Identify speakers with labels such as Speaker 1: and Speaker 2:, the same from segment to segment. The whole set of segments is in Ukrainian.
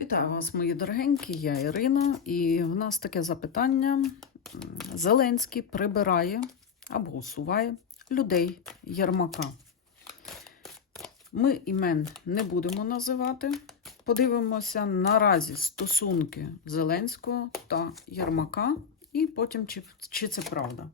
Speaker 1: Вітаю вас, мої дорогенькі, я Ірина, і в нас таке запитання. Зеленський прибирає або усуває людей Єрмака. Ми імен не будемо називати. Подивимося наразі стосунки Зеленського та Єрмака, і потім, чи, чи це правда.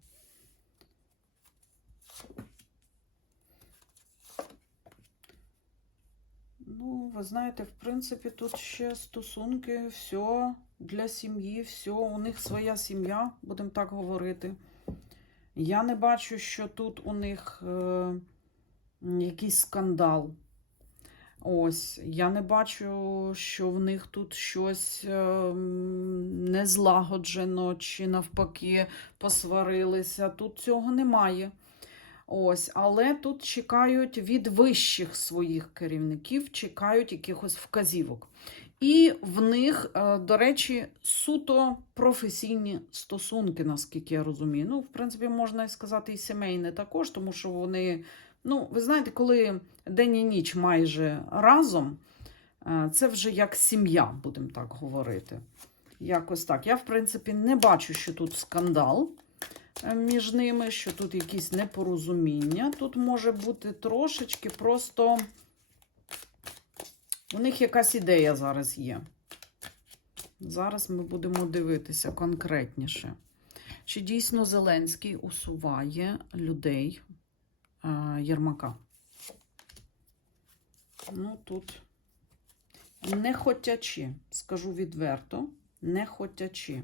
Speaker 1: Ну, ви знаєте, в принципі, тут ще стосунки, все для сім'ї, все, у них своя сім'я, будемо так говорити. Я не бачу, що тут у них е, якийсь скандал. Ось, я не бачу, що в них тут щось е, м, не злагоджено чи навпаки посварилися. Тут цього немає. Ось, але тут чекають від вищих своїх керівників, чекають якихось вказівок. І в них, е, до речі, суто професійні стосунки, наскільки я розумію. Ну, в принципі, можна і сказати, і сімейне також, тому що вони, ну, ви знаєте, коли день і ніч майже разом, е, це вже як сім'я, будемо так говорити. Якось так. Я, в принципі, не бачу, що тут скандал між ними, що тут якісь непорозуміння. Тут може бути трошечки просто. У них якась ідея зараз є. Зараз ми будемо дивитися конкретніше. Чи дійсно Зеленський усуває людей е, Єрмака? Ну, тут не хотячи, скажу відверто, не хотячи.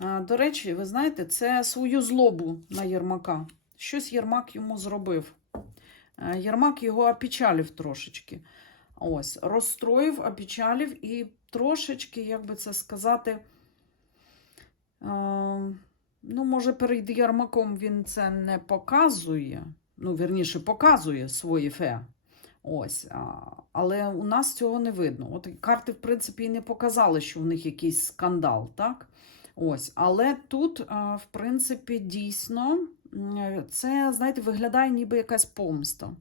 Speaker 1: До речі, ви знаєте, це свою злобу на Єрмака. Щось Єрмак йому зробив. Єрмак його опечалив трошечки. Ось, розстроїв, опечалив і трошечки, як би це сказати, ну, може, перед Єрмаком він це не показує. Ну, вірніше, показує свої фе. Ось, але у нас цього не видно. От карти, в принципі, і не показали, що в них якийсь скандал, так? Ось, але тут, в принципі, дійсно, це, знаєте, виглядає ніби якась помста.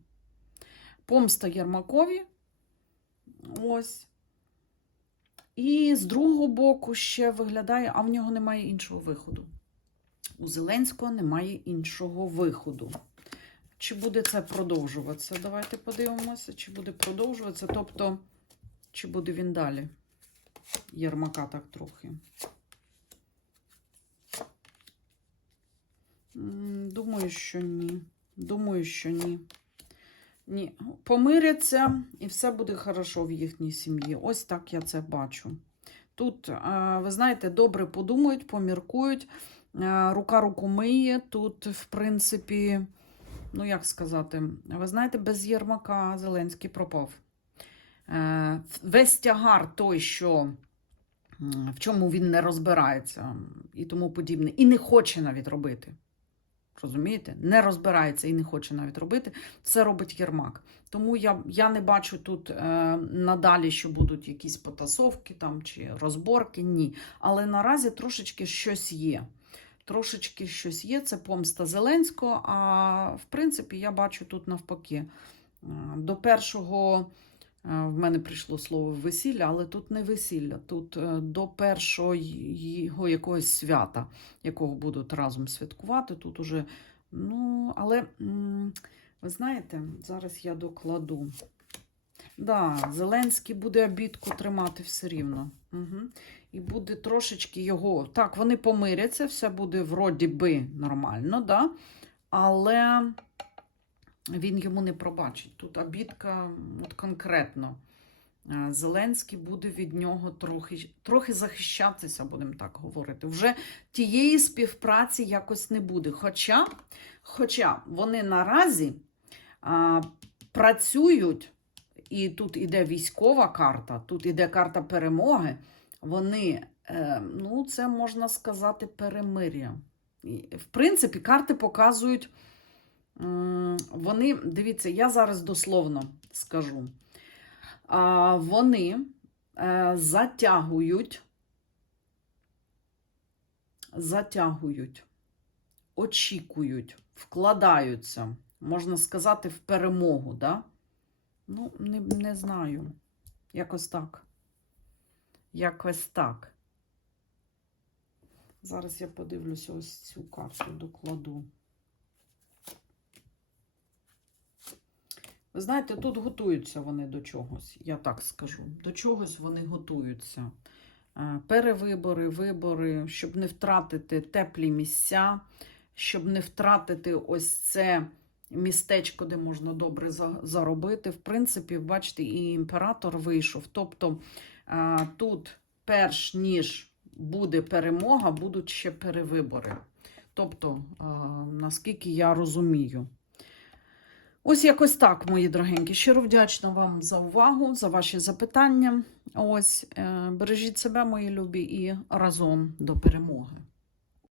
Speaker 1: Помста Єрмакові. Ось. І з другого боку ще виглядає, а в нього немає іншого виходу. У Зеленського немає іншого виходу. Чи буде це продовжуватися? Давайте подивимося, чи буде продовжуватися. Тобто, чи буде він далі? Єрмака так трохи. Думаю, що ні. Думаю, що ні. Ні. Помиряться і все буде хорошо в їхній сім'ї. Ось так я це бачу. Тут, ви знаєте, добре подумають, поміркують, рука руку миє. Тут, в принципі, ну як сказати, ви знаєте, без Єрмака Зеленський пропав. Е, Весь тягар той, що в чому він не розбирається і тому подібне, і не хоче навіть робити. Розумієте? Не розбирається і не хоче навіть робити. Це робить Єрмак. Тому я, я не бачу тут е, надалі, що будуть якісь потасовки там чи розборки. Ні. Але наразі трошечки щось є. Трошечки щось є. Це помста Зеленського. А в принципі, я бачу тут навпаки. Е, До першого в мене прийшло слово весілля, але тут не весілля. Тут е, до першого якогось свята, якого будуть разом святкувати. Тут уже, ну, але ви знаєте, зараз я докладу. Да, Зеленський буде обідку тримати все рівно. Угу. І буде трошечки його. Так, вони помиряться, все буде вроді би нормально, да? але він йому не пробачить. Тут обідка от конкретно. Е, Зеленський буде від нього трохи, трохи захищатися, будемо так говорити. Вже тієї співпраці якось не буде. Хоча, хоча вони наразі а, працюють, і тут іде військова карта, тут іде карта перемоги. Вони, е, ну, це можна сказати, перемир'я. В принципі, карти показують. Вони, дивіться, я зараз дословно скажу. Вони е, затягують, затягують, очікують, вкладаються, можна сказати, в перемогу. Да? Ну, не, не знаю. Якось так. Якось так. Зараз я подивлюся ось цю карту докладу. Ви знаєте, тут готуються вони до чогось, я так скажу. До чогось вони готуються. Е, Перевибори, вибори, щоб не втратити теплі місця, щоб не втратити ось це містечко, де можна добре заробити. В принципі, бачите, і імператор вийшов. Тобто е, тут, перш ніж буде перемога, будуть ще перевибори. Тобто, е, наскільки я розумію. Ось якось так, мої дорогенькі. Щиро вдячна вам за увагу, за ваші запитання. Ось, е, бережіть себе, мої любі, і разом до перемоги.